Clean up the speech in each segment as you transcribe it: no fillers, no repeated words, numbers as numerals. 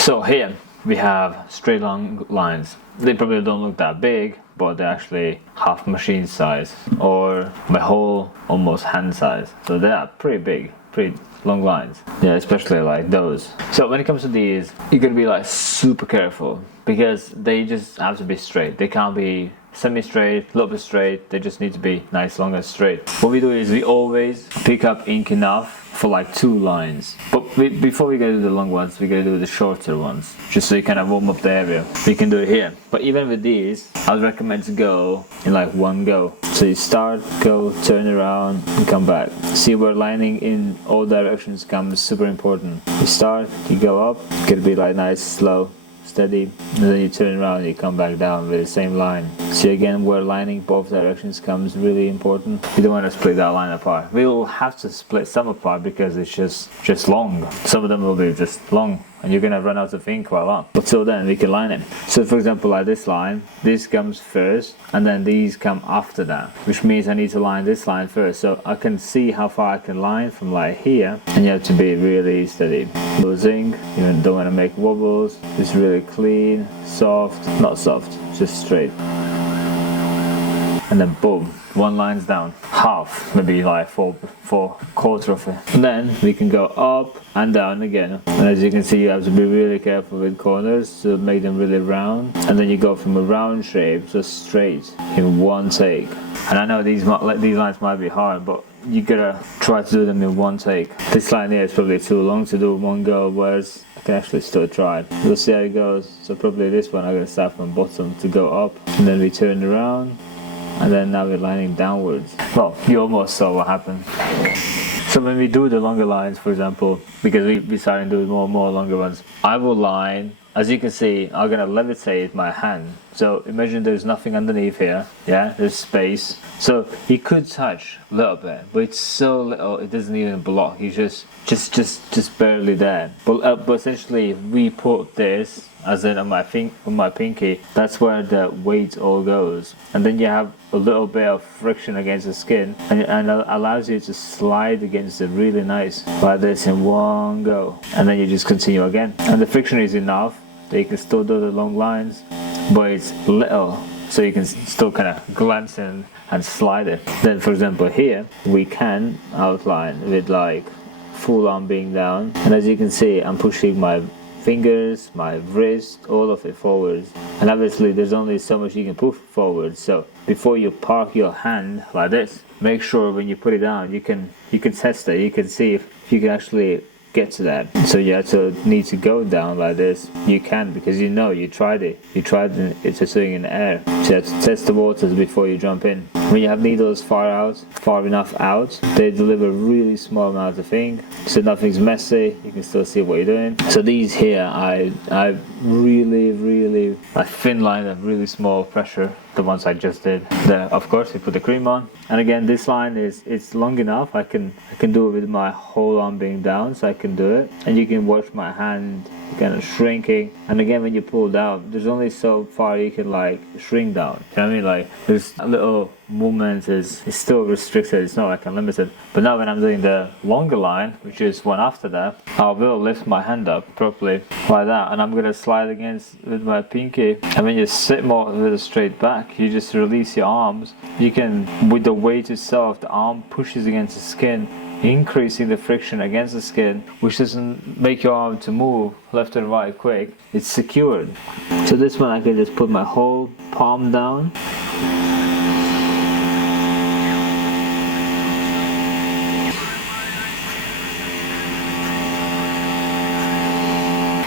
So here we have straight long lines. They probably don't look that big, but they're actually half machine size or my whole almost hand size. So they are pretty big, pretty long lines. Yeah, especially like those. So when it comes to these, you're gonna be like super careful because they just have to be straight. They can't be semi-straight, a little bit straight. They just need to be nice, long and straight. What we do is we always pick up ink enough for like 2 lines. But before we go to the long ones, we gotta do the shorter ones, just so you kind of warm up the area. We can do it here. But even with these, I would recommend to go in like one go. So you start, go, turn around, and come back. See where lining in all directions comes super important. You start, you go up, gotta be like nice, slow, steady, and then you turn around and you come back down with the same line. See again where lining both directions comes really important. You don't want to split that line apart. We will have to split some apart because it's just long. Some of them will be just long and you're gonna run out of ink quite a lot. But till then we can line it. So for example, like this line, this comes first and then these come after that, which means I need to line this line first. So I can see how far I can line from like here, and you have to be really steady. Losing, you don't want to make wobbles. It's really clean, soft, not soft, just straight. And then boom, 1 line's down, half, maybe like 4 quarter of it. And then we can go up and down again. And as you can see, you have to be really careful with corners to make them really round. And then you go from a round shape to straight in 1 take. And I know these lines might be hard, but you gotta try to do them in 1 take. This line here is probably too long to do in 1 go, whereas I can actually still try. We'll see how it goes. So probably this one I'm gonna start from bottom to go up, and then we turn around, and then now we're lining downwards. Well, you almost saw what happened. So when we do the longer lines, for example, because we starting to do more and more longer ones, I will line, as you can see, I'm gonna levitate my hand. So imagine there's nothing underneath here, yeah, there's space. So you could touch a little bit, but it's so little it doesn't even block. It's just barely there. But essentially, if we put this as in on my pinky, that's where the weight all goes, and then you have a little bit of friction against the skin, and it allows you to slide against it really nice like this in 1 go, and then you just continue again, and the friction is enough that you can still do the long lines, but it's little, so you can still kind of glance in and slide it. Then for example here we can outline with like full arm being down, and as you can see I'm pushing my fingers, my wrist, all of it forwards, and obviously there's only so much you can push forward. So before you park your hand like this, make sure when you put it down you can test it, you can see if you can actually get to that. So you have to need to go down like this. You can, because you know you tried it. You tried it to swing in the air. So you have to test the waters before you jump in. When you have needles far enough out, they deliver really small amounts of ink, so nothing's messy. You can still see what you're doing. So these here, I really thin line at really small pressure. The ones I just did. Of course, we put the cream on, and again, this line it's long enough. I can do it with my whole arm being down, so I can do it. And you can watch my hand kind of shrinking. And again, when you pull down, there's only so far you can like shrink down. You know what I mean? Like there's a little movement is still restricted. It's not like unlimited. But now when I'm doing the longer line, which is one after that, I will lift my hand up properly like that, and I'm gonna slide against with my pinky. And when you sit more with a straight back, you just release your arms. You can, with the weight itself, the arm pushes against the skin, increasing the friction against the skin, which doesn't make your arm to move left and right quick. It's secured. So this one I can just put my whole palm down.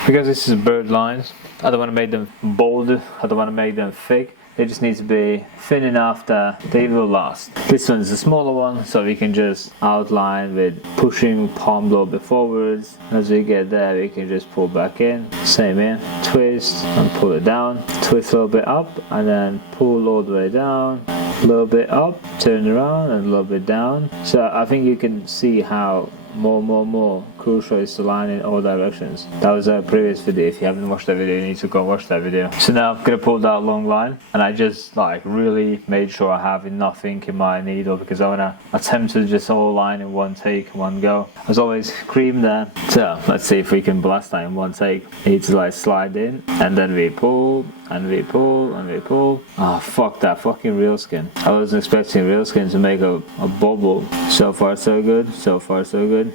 Because this is bird lines, I don't want to make them bold, I don't want to make them thick. They just need to be thin enough that they will last. This one is a smaller one, so we can just outline with pushing palm a little bit forwards. As we get there, we can just pull back in. Same here, twist and pull it down. Twist a little bit up and then pull all the way down. A little bit up, turn around and a little bit down. So I think you can see how more crucial is to line in all directions. That was a previous video. If you haven't watched that video, you need to go watch that video. So now I'm gonna pull that long line, and I just like really made sure I have enough ink in my needle because I wanna attempt to just all line in one take, one go. As always, cream there. So let's see if we can blast that in one take. Need to like slide in, and then we pull, and we pull, and we pull. Oh fuck that fucking real skin. I wasn't expecting real skin to make a bubble. So far so good, so far so good.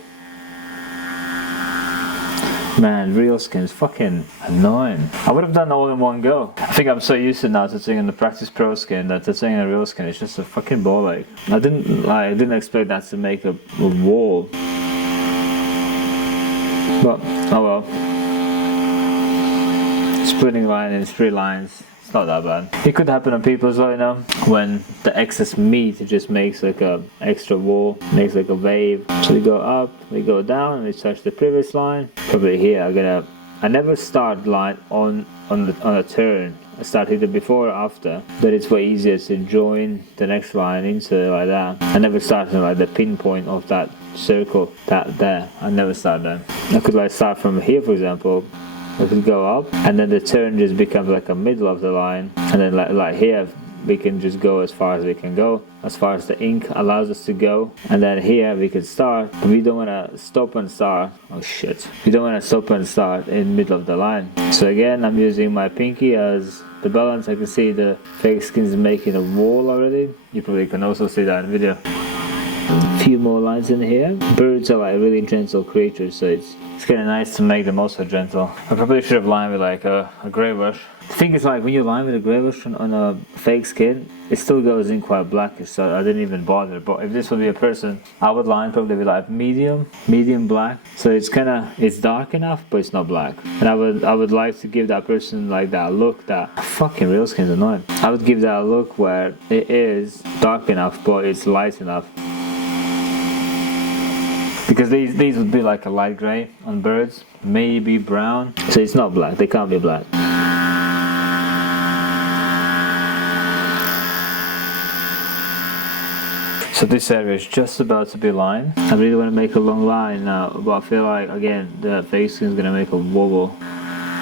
Man, real skin is fucking annoying. I would have done all in one go. I think I'm so used to now tattooing on the Practice Pro skin that tattooing on a real skin is just a fucking ball ache. I didn't expect that to make a wall. But oh well. Splitting line in 3 lines. It's not that bad. It could happen on people as well, you know, when the excess meat just makes like a extra wall, makes like a wave. So we go up, we go down, and we touch the previous line. Probably here I never start line on a turn. I start either before or after, but it's way easier to join the next line into it like that. I never start in like the pinpoint of that circle, that there. I never start there. I could like start from here, for example. We could go up, and then the turn just becomes like a middle of the line, and then like here we can just go as far as we can go, as far as the ink allows us to go, and then here we could start, but we don't want to stop and start. Oh shit, we don't want to stop and start in the middle of the line. So again, I'm using my pinky as the balance. I can see the fake skin is making a wall already. You probably can also see that in the video. A few more lines in here. Birds are like really gentle creatures, so it's kind of nice to make them also gentle. I probably should have lined with like a grey brush. The thing is, like when you line with a grey brush on a fake skin, it still goes in quite blackish, so I didn't even bother. But if this would be a person, I would line probably with like medium black. So it's dark enough, but it's not black. And I would like to give that person like that look, that fucking real skin's annoying. I would give that look where it is dark enough, but it's light enough. Because these would be like a light grey on birds, maybe brown. So it's not black, they can't be black. So this area is just about to be lined. I really want to make a long line now, but I feel like again the face skin is gonna make a wobble.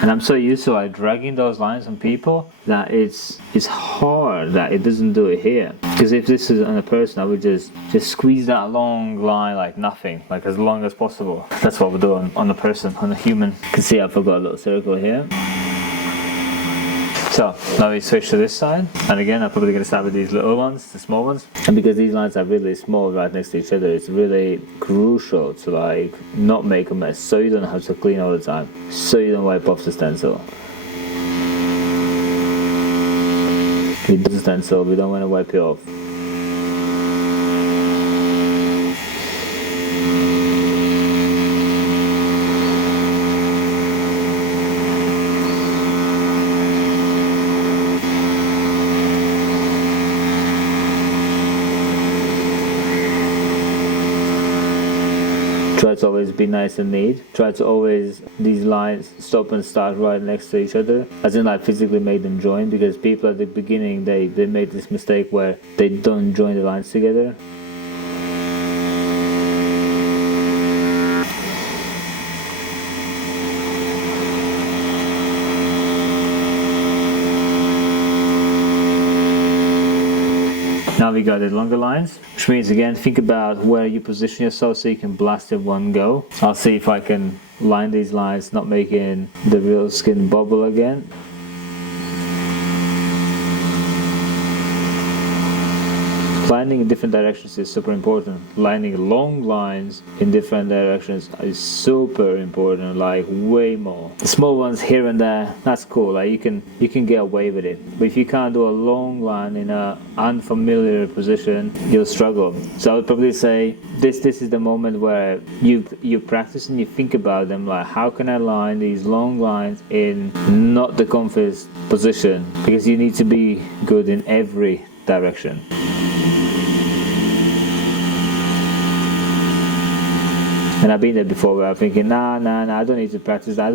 And I'm so used to like dragging those lines on people that it's hard that it doesn't do it here. Because if this is on a person, I would just squeeze that long line like nothing, like as long as possible. That's what we'll do on a person, on a human. You can see I've got a little circle here. So now we switch to this side, and again I'm probably going to start with these little ones, the small ones. And because these lines are really small right next to each other, it's really crucial to like not make a mess, so you don't have to clean all the time, so you don't wipe off the stencil. With the stencil, we don't want to wipe it off. Try to always be nice and neat. Try to always, these lines stop and start right next to each other, as in like physically make them join, because people at the beginning they made this mistake where they don't join the lines together. Now we got the longer lines, which means again think about where you position yourself so you can blast in one go. I'll see if I can line these lines, not making the real skin bubble again. Lining in different directions is super important. Lining long lines in different directions is super important, like way more. The small ones here and there, that's cool, like you can get away with it. But if you can't do a long line in an unfamiliar position, you'll struggle. So I would probably say this is the moment where you practice and you think about them, like how can I line these long lines in not the comfiest position, because you need to be good in every direction. And I've been there before where I'm thinking, nah, I don't need to practice that,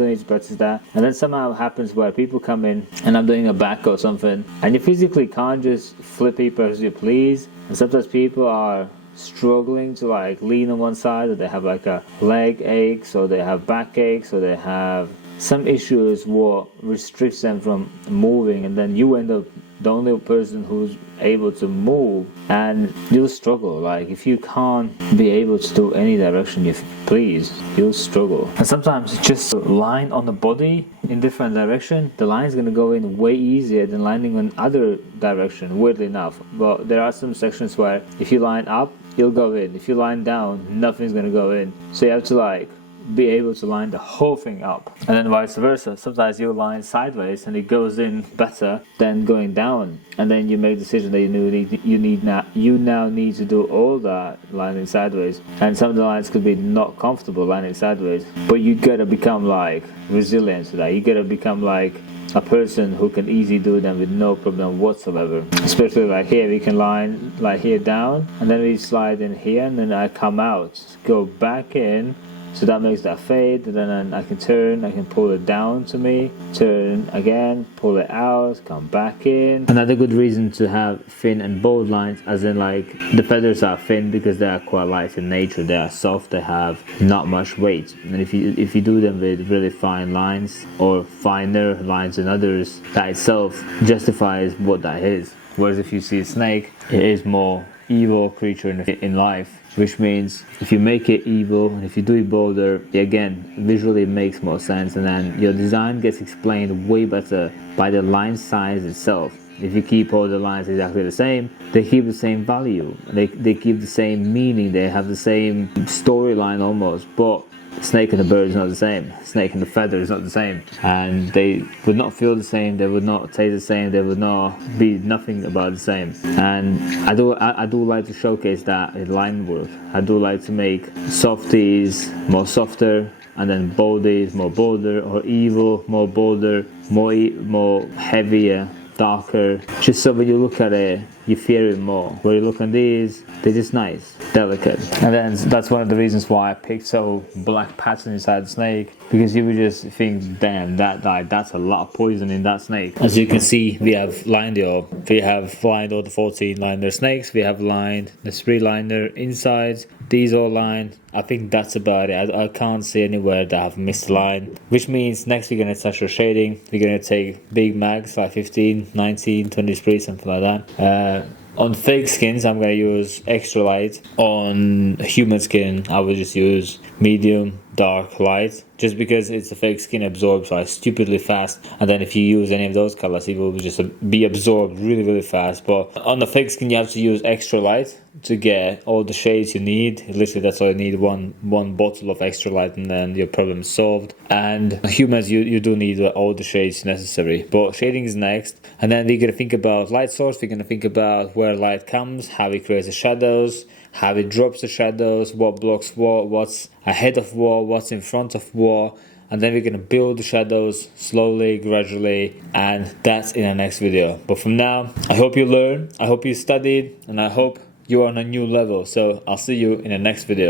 And then somehow it happens where people come in and I'm doing a back or something, and you physically can't just flip people as you please. And sometimes people are struggling to like lean on one side, or they have like a leg aches, or they have back aches, or they have some issues what restricts them from moving, and then you end up the only person who's able to move, and you'll struggle. Like if you can't be able to do any direction you please, you'll struggle. And sometimes just line on the body in different direction, the line is going to go in way easier than lining on other direction, weirdly enough. But there are some sections where if you line up, you'll go in. If you line down, nothing's going to go in. So you have to like be able to line the whole thing up, and then vice versa. Sometimes you line sideways and it goes in better than going down, and then you make the decision that you now need to do all that lining sideways. And some of the lines could be not comfortable lining sideways, but you gotta become like resilient to that. You gotta become like a person who can easily do them with no problem whatsoever. Especially like here, we can line like here down, and then we slide in here, and then I come out, go back in. So that makes that fade, and then I can turn, I can pull it down to me, turn again, pull it out, come back in. Another good reason to have thin and bold lines, as in like the feathers are thin because they are quite light in nature, they are soft, they have not much weight. And if you do them with really fine lines or finer lines than others, that itself justifies what that is. Whereas if you see a snake, it is more evil creature in life. Which means if you make it evil and if you do it bolder, again, visually it makes more sense, and then your design gets explained way better by the line size itself. If you keep all the lines exactly the same, they keep the same value, they keep the same meaning, they have the same storyline almost, but snake and the bird is not the same. Snake and the feather is not the same, and they would not feel the same. They would not taste the same. They would not be nothing about the same. And I do like to showcase that in line work. I do like to make softies more softer, and then boldies more bolder, or evil more bolder, more heavier, darker. Just so when you look at it, you fear it more. When you look at these, they're just nice, delicate. And then that's one of the reasons why I picked so black pattern inside the snake, because you would just think, damn, that's a lot of poison in that snake. As you can see, we have lined all the 14 liner snakes. We have lined the 3 liner insides. These all lined. I think that's about it. I can't see anywhere that I've missed a line, which means next we're going to touch our shading. We're going to take big mags like 15, 19, 23, something like that. On fake skins, I'm going to use extra light. On human skin, I will just use medium, dark, light, just because it's a fake skin, absorbs like stupidly fast, and then if you use any of those colors, it will just be absorbed really, really fast. But on the fake skin, you have to use extra light to get all the shades you need. Literally, that's all you need, one bottle of extra light, and then your problem is solved. And humans, you do need all the shades necessary, but shading is next. And then we're going to think about light source. We're going to think about where light comes, how it creates the shadows, how it drops the shadows, what blocks what, what's ahead of what, what's in front of what. And then we're going to build the shadows slowly, gradually, and that's in our next video. But from now, I hope you learned, I hope you studied, and I hope you're on a new level. So I'll see you in the next video.